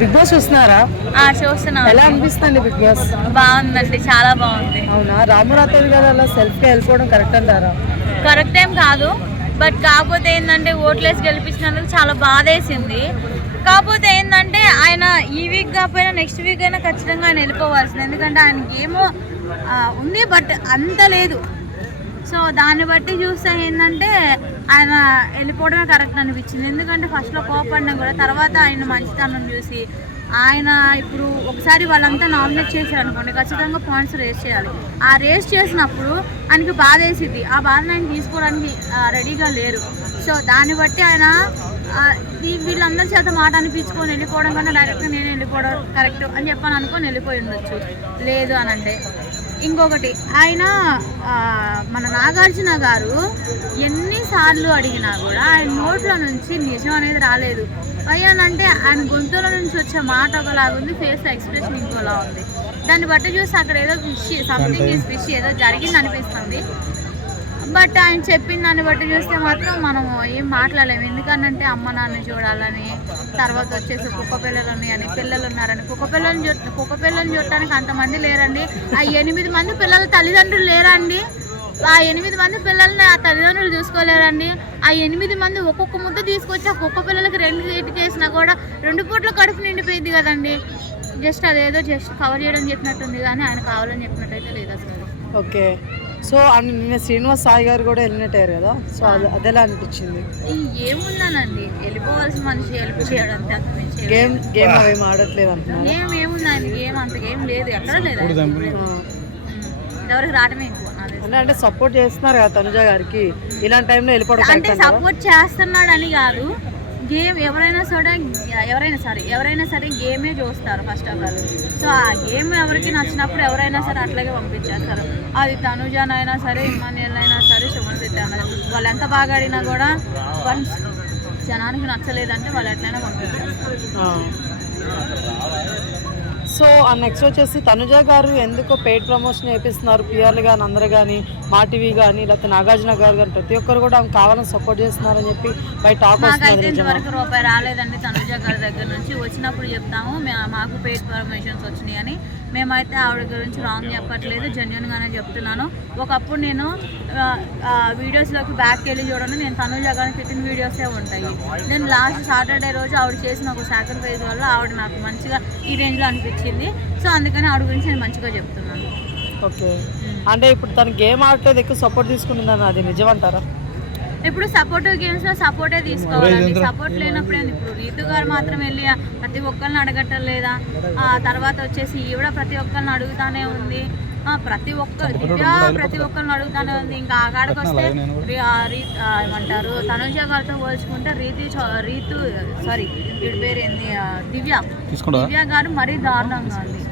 Big boss చూస్తున్నారా? చూస్తున్నా. ఎలా అనిపిస్తుంది బిగ్ బాస్? బాగుందండి, చాలా బాగుంది. అవునా? రామురాతయ్య గారు అలా సెల్ఫ్గా వెళ్ళిపోవడం కరెక్ట్ అంటారా? కరెక్ట్ ఏం కాదు, బట్ కాకపోతే ఏంటంటే ఓట్లేసి గెలిపించినందుకు చాలా బాధేసింది. కాకపోతే ఏంటంటే ఆయన ఈ వీక్ కాకపోయినా నెక్స్ట్ వీక్ అయినా ఖచ్చితంగా ఆయన వెళ్ళిపోవాల్సింది. ఎందుకంటే ఆయనకి ఏమో ఉంది, బట్ అంత లేదు. సో దాన్ని బట్టి చూస్తే ఏంటంటే ఆయన వెళ్ళిపోవడమే కరెక్ట్ అనిపించింది. ఎందుకంటే ఫస్ట్లో కోపడినా కూడా తర్వాత ఆయన మంచితనం చూసి ఆయన ఇప్పుడు ఒకసారి వాళ్ళంతా నామినేట్ చేశారు అనుకోండి, ఖచ్చితంగా పాయింట్స్ రేస్ చేయాలి. ఆ రేస్ చేసినప్పుడు ఆయనకి బాధ వేసింది. ఆ బాధను ఆయన తీసుకోవడానికి రెడీగా లేరు. సో దాన్ని బట్టి ఆయన వీళ్ళందరి చేత మాట అనిపించుకొని వెళ్ళిపోవడం కన్నా డైరెక్ట్గా నేను వెళ్ళిపోవడం కరెక్ట్ అని చెప్పని అనుకొని వెళ్ళిపోయి ఉండొచ్చు. లేదు అని అంటే ఇంకొకటి, ఆయన మన నాగార్జున గారు ఎన్నిసార్లు అడిగినా కూడా ఆయన నోట్లో నుంచి నిజం అనేది రాలేదు. అయ్యానంటే ఆయన గొంతుల నుంచి వచ్చే మాట ఒకలాగా ఉంది, ఫేస్ ఎక్స్ప్రెషన్ ఇంకోలా ఉంది. దాన్ని బట్టి చూసి అక్కడ ఏదో సంథింగ్ ఈజ్ ఫిష్ ఏదో జరిగింది అనిపిస్తుంది. బట్ ఆయన చెప్పిన దాన్ని బట్టి చూస్తే మాత్రం మనం ఏం మాట్లాడలేము. ఎందుకనంటే అమ్మ నాన్న చూడాలని, తర్వాత వచ్చేసి కుక్క పిల్లలని అని పిల్లలు ఉన్నారని కుక్క పిల్లల్ని చూడటానికి అంతమంది లేరండి. ఆ 8 మంది పిల్లల తల్లిదండ్రులు లేరండి. ఆ 8 మంది పిల్లల్ని ఆ తల్లిదండ్రులు చూసుకోలేరండి. ఆ 8 మంది ఒక్కొక్క ముద్ద తీసుకొచ్చి ఆ కుక్క పిల్లలకి 2 ఇటుక వేసినా కూడా 2 పూట్ల కడుపు నిండిపోయింది కదండి. జస్ట్ అదేదో కవర్ చేయడం చెప్పినట్టుంది, కానీ ఆయన కావాలని చెప్పినట్టయితే లేదు అసలు. ఓకే. సో నిన్న శ్రీనివాస్ సాయి గారు కూడా వెళ్ళినట్టారు కదా, సో అదెలా అనిపించింది? ఏముందానండి, వెళ్ళిపోవాల్సిన మనిషి హెల్ప్ చేయడం గేమ్ అవేం ఆడట్లేదు అంటున్నారు. ఏముంది ఆయన గేమ్ అంత గేమ్ లేదు, ఎక్కడ లేదు. ఎవరికి రావడమే అంటే సపోర్ట్ చేస్తున్నారు కదా తనుజ గారికి, ఇలాంటి టైంలో వెళ్ళిపోవడం అంటే సపోర్ట్ చేస్తున్నాడని కాదు. గేమ్ ఎవరైనా సరే గేమే చూస్తారు ఫస్ట్ ఆఫ్ ఆల్. సో ఆ గేమ్ ఎవరికి నచ్చినప్పుడు ఎవరైనా సరే అట్లాగే పంపించేస్తారు. అది తనుజనైనా సరే, ఇమాన్యుయల్ అయినా సరే, శుభన్ శెట్టి అయినా, వాళ్ళు ఎంత బాగా ఆడినా కూడా వన్స్ జనానికి నచ్చలేదంటే వాళ్ళు ఎట్లయినా పంపించేస్తారు. సో నెక్స్ట్ వచ్చేసి తనుజ గారు ఎందుకో పెయిడ్ ప్రమోషన్ చేపిస్తున్నారు, పిఆర్లు కానీ అందరు కానీ, మా టీవీ కానీ, లేకపోతే నాగార్జున గారు కానీ ప్రతి ఒక్కరు కూడా ఆమె కావాలని సపోర్ట్ చేస్తున్నారని చెప్పి బయట టాక్ వస్తుంది. ఇంతవరకు రూపాయి రాలేదండి తనుజ గారి దగ్గర నుంచి. వచ్చినప్పుడు చెప్తాము మాకు పెయిడ్ పర్మిషన్స్ వచ్చినాయి అని. మేమైతే ఆవిడ గురించి రాంగ్ చెప్పట్లేదు, జెన్యున్గానే చెప్తున్నాను. ఒకప్పుడు నేను వీడియోస్లోకి బ్యాక్కి వెళ్ళి చూడండి, నేను తనుజ గారిని తిట్టిన వీడియోసే ఉంటాయి. నేను లాస్ట్ సాటర్డే రోజు ఆవిడ చేసిన ఒక సాక్రిఫైస్ వల్ల ఆవిడ నాకు మంచిగా ఈ రేంజ్లో అనిపించింది. సో అందుకని ఆవిడ గురించి నేను మంచిగా చెప్తున్నాను. ఓకే. అంటే ఇప్పుడు తను గేమ్ ఆడలేదు, ఎక్కువ సపోర్ట్ తీసుకుంటుందని అది నిజమంటారా? ఇప్పుడు సపోర్టివ్ గేమ్స్లో సపోర్టే తీసుకోవాలండి. సపోర్ట్ లేనప్పుడు ఇప్పుడు రీతు గారు మాత్రం వెళ్ళి ప్రతి ఒక్కరిని అడగట్టలేదా? తర్వాత వచ్చేసి ఈవిడ ప్రతి ఒక్కరిని అడుగుతానే ఉంది. ప్రతి ఒక్కరిని అడుగుతానే ఉంది. ఇంకా ఆగాడికి వస్తే ఏమంటారు, తనుజ గారితో పోల్చుకుంటే వీడి పేరు ఏంది, దివ్య గారు మరీ దారుణంగా ఉంది.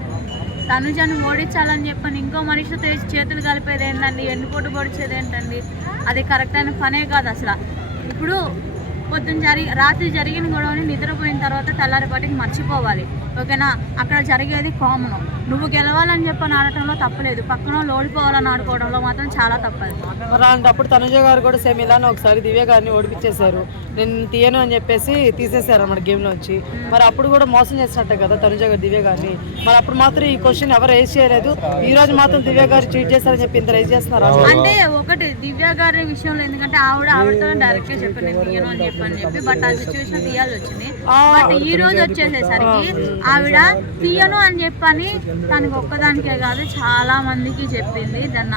తనుజను ఓడించాలని చెప్పని ఇంకో మనిషితో చేతులు కలిపేది ఏంటండి, ఎన్నుకోటు పొడిచేది ఏంటండి? అది కరెక్ట్ అయిన పనే కాదు అసలు. ఇప్పుడు రాత్రి జరిగిన గొడవని నిద్రపోయిన తర్వాత తెల్లారిపాటికి మర్చిపోవాలి, ఓకేనా? అక్కడ జరిగేది కామన్. నువ్వు గెలవాలని చెప్పని ఆడటంలో తప్పలేదు, పక్కన ఓడిపోవాలని ఆడుకోవడంలో మాత్రం చాలా తప్పదు. మరి అలాంటప్పుడు తనుజ గారు కూడా సేమ్ ఇలానే ఒకసారి దివ్య గారిని ఓడిపించేశారు, నేను తీయను అని చెప్పేసి తీసేశారు అన్నమాట గేమ్లోంచి. మరి అప్పుడు కూడా మోసం చేసినట్టే కదా తనుజ గారు దివ్య గారిని. మరి అప్పుడు మాత్రం ఈ క్వశ్చన్ ఎవరు రేస్ చేయలేదు, ఈ రోజు మాత్రం దివ్య గారు చీట్ చేశారని చెప్పి ఇంత రేస్ చేస్తున్నారు. అంటే ఒకటి దివ్య గారి విషయంలో, ఎందుకంటే ఆవిడతో డైరెక్ట్గా చెప్పాను నేను తీయను అని చెప్పి, బట్ ఆ సిచ్యువేషన్ తీయాల్సి వచ్చింది. బట్ ఈ రోజు వచ్చేసేసరికి ఆవిడ తీయను అని చెప్పని తనకి ఒక్కదానికే కాదు చాలా మందికి చెప్పింది. దాన్ని